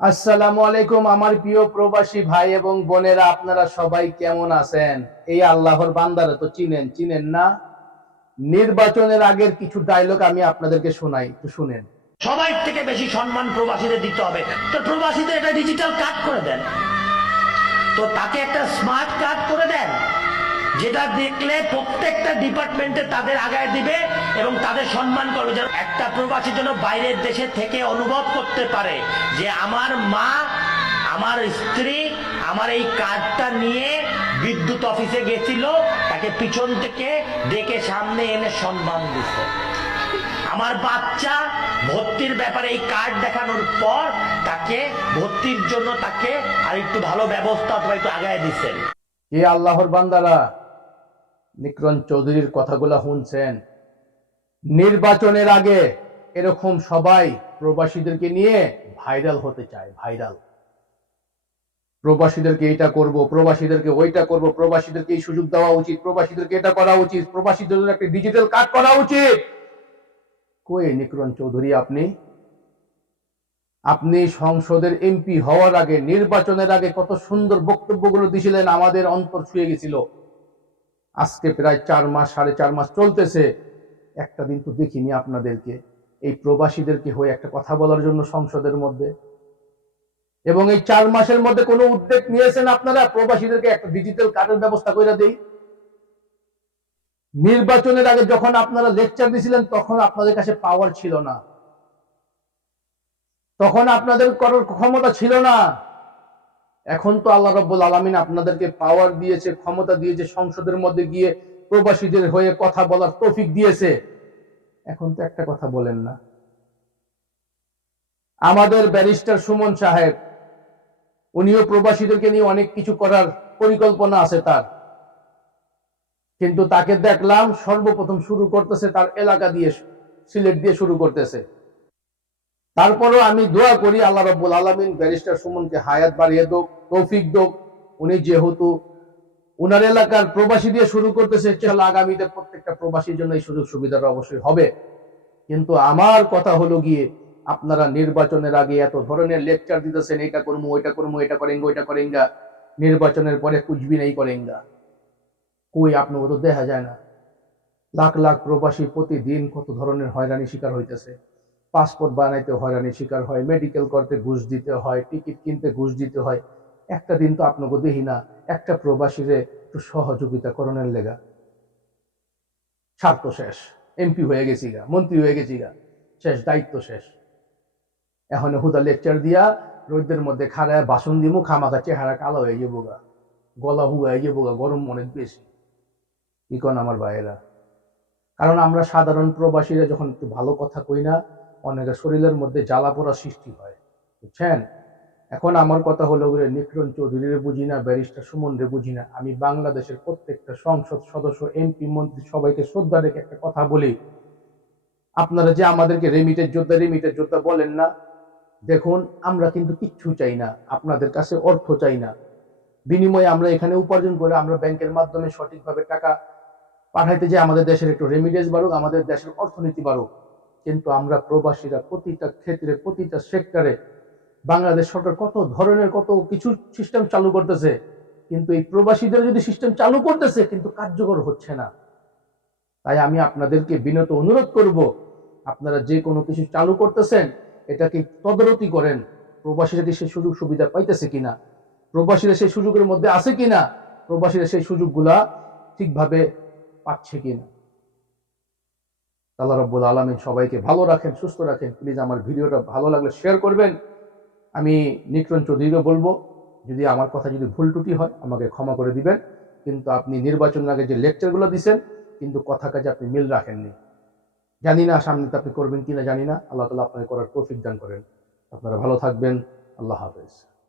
আসসালামু আলাইকুম আমার প্রিয় প্রবাসী ভাই এবং বোনেরা, আপনারা সবাই কেমন আছেন? এই আল্লাহর বান্দারা তো চিনেন না? নির্বাচনের আগের কিছু ডায়লগ আমি আপনাদেরকে শোনাই, একটু শুনেন। সবাই থেকে বেশি সম্মান প্রবাসীদের দিতে হবে। তো প্রবাসীদের একটা ডিজিটাল কার্ড করে দেন, তো তাকে একটা স্মার্ট কার্ড করে দেন, যেটা দেখলে প্রত্যেকটা ডিপার্টমেন্টে তাদের আগায় দিবে এবং তাদের সম্মান করবে। যেন একটা প্রবাসীর জন্য বাইরের দেশে থেকে অনুভব করতে পারে যে আমার মা, আমার স্ত্রী আমার এই কার্ডটা নিয়ে বিদ্যুৎ অফিসে গেছিল, তাকে পিছন থেকে ডেকে সামনে এনে সম্মান দিচ্ছে। আমার বাচ্চা ভর্তির ব্যাপারে এই কার্ড দেখানোর পর তাকে ভর্তির জন্য তাকে আর একটু ভালো ব্যবস্থা অথবা একটু আগায় দিচ্ছেন। এই আল্লাহর বান্দারা, নিকরণ চৌধুরীর কথাগুলো শুনছেন? নির্বাচনের আগে এরকম সবাই প্রবাসীদেরকে নিয়ে ভাইরাল হতে চায়। ভাইরাল, প্রবাসীদেরকে এটা করব, প্রবাসীদেরকে ওইটা করব, প্রবাসীদেরকে এই সুযোগ দেওয়া উচিত, প্রবাসীদেরকে এটা করা উচিত, প্রবাসীদের জন্য একটা ডিজিটাল কার্ড করা উচিত। কই নিকরণ চৌধুরী, আপনি সংসদের এমপি হওয়ার আগে, নির্বাচনের আগে কত সুন্দর বক্তব্যগুলো দিয়েছিলেন, আমাদের অন্তর ছুঁয়ে গেছিল। আজকে প্রায় 4 মাস 4.5 মাস চলতেছে, একটা দিন তো দেখিনি আপনাদেরকে এই প্রবাসীদেরকে হয়ে একটা কথা বলার জন্য সংসদের মধ্যে। এবং এই 4 মাসের মধ্যে কোনো উদ্যোগ নিয়েছেন আপনারা প্রবাসীদেরকে একটা ডিজিটাল কার্ডের ব্যবস্থা করে দেই? নির্বাচনের আগে যখন আপনারা লেকচার দিয়েছিলেন তখন আপনাদের কাছে পাওয়ার ছিল না, তখন আপনাদের করার ক্ষমতা ছিল না। এখন তো আল্লাহ রাব্বুল আলামিন আপনাদেরকে পাওয়ার দিয়েছে, ক্ষমতা দিয়েছে, সংসদের মধ্যে গিয়ে প্রবাসীদের হয়ে কথা বলার তৌফিক দিয়েছে। এখন তো একটা কথা বলেন না। আমাদের ব্যারিস্টার সুমন সাহেব, উনিও প্রবাসীদেরকে নিয়ে অনেক কিছু করার পরিকল্পনা আছে তার, কিন্তু তাকে দেখলাম সর্বপ্রথম শুরু করতেছে তার এলাকা দিয়ে, সিলেট দিয়ে শুরু করতেছে। তারপরও আমি দোয়া করি আল্লাহ রাব্বুল আলামিন ব্যারিস্টার সুমনকে হায়াত বাড়িয়ে দোক, তৌফিক দোক। উনি যেহেতু উনার এলাকার প্রবাসী দিয়ে শুরু করতেছে, চল আগামীতে প্রত্যেকটা প্রবাসীর জন্য এই সুযোগ সুবিধাটা অবশ্যই হবে। কিন্তু আমার কথা হলো গিয়ে, আপনারা নির্বাচনের আগে এত ধরনের লেকচার দিতেছেন, এটা করবো, ওইটা করবো, এটা করেঙ্গা, ওইটা করেঙ্গা, নির্বাচনের পরে কুচবি নেই করেঙ্গা। কই আপনাকে তো দেখা যায় না? লাখ লাখ প্রবাসী প্রতিদিন কত ধরনের হয়রানি শিকার হইতেছে। পাসপোর্ট বানাইতে হয়রানি শিকার হয়, মেডিকেল করতে ঘুষ দিতে হয়, টিকিট কিনতে ঘুষ দিতে হয়। একটা দিন তো আপনাকে দেখি না একটা প্রবাসীরে একটু সহযোগিতা করণের লেগা। স্বার্থ শেষ, এমপি হয়ে গেছি গা, মন্ত্রী হয়ে গেছি গা, শেষ, দায়িত্ব শেষ। এখন হুদা লেকচার দিয়া রোদের মধ্যে খাড়ায় বাসন দিমু, খামাখা চেহারা কালো হয়ে যাবো গা, গলা হুয়া হয়ে যাবো গা, গরম অনেক বেশি। ইকন আমার ভাইয়েরা, কারণ আমরা সাধারণ প্রবাসীরা যখন একটু ভালো কথা কই না, অনেকের শরীরের মধ্যে জ্বালা পোড়া সৃষ্টি হয়, বুঝছেন? এখন আমার কথা হলো নিকরণ চৌধুরীরে বুঝি না, ব্যারিস্টার সুমন রে বুঝি না, আমি বাংলাদেশের প্রত্যেকটা সংসদ সদস্য, এমপি, মন্ত্রী সবাইকে শ্রদ্ধা রেখে একটা কথা বলি। আপনারা যে আমাদেরকে রেমিটের যোদ্ধা বলেন না, দেখুন আমরা কিন্তু কিচ্ছু চাই না, আপনাদের কাছে অর্থ চাই না। বিনিময়ে আমরা এখানে উপার্জন করে আমরা ব্যাংকের মাধ্যমে সঠিকভাবে টাকা পাঠাইতে যে আমাদের দেশের একটু রেমিটেন্স বাড়ুক, আমাদের দেশের অর্থনীতি বাড়ুক। কিন্তু আমরা প্রবাসীরা প্রতিটা ক্ষেত্রে, প্রতিটা সেক্টরে বাংলাদেশ সরকার কত ধরনের কত কিছু সিস্টেম চালু করতেছে, কিন্তু এই প্রবাসীদের যদি সিস্টেম চালু করতেছে কিন্তু কার্যকর হচ্ছে না। তাই আমি আপনাদেরকে বিনত অনুরোধ করব, আপনারা যে কোনো কিছু চালু করতেছেন এটাকে তদারকি করেন, প্রবাসীরা কি সেই সুযোগ সুবিধা পাইতেছে কিনা, প্রবাসীরা সেই সুযোগের মধ্যে আছে কিনা, প্রবাসীরা সেই সুযোগগুলা ঠিকভাবে পাচ্ছে কিনা। আল্লাহ রাব্বুল আলামিন সবাইকে ভালো রাখেন, সুস্থ রাখেন। প্লিজ আমার ভিডিওটা ভালো লাগলে শেয়ার করবেন। আমি নিকরণ চৌধুরীকে বলবো, যদি আমার কথা যদি ভুল ত্রুটি হয় আমাকে ক্ষমা করে দিবেন। কিন্তু আপনি নির্বাচনের আগে যে লেকচারগুলো দিচ্ছেন, কিন্তু কথা কাজে আপনি মিল রাখেননি। জানি না সামনেতে আপনি করবেন কিনা, জানি না। আল্লাহ তাআলা আপনাকে করার তৌফিক দান করেন। আপনারা ভালো থাকবেন। আল্লাহ হাফেজ।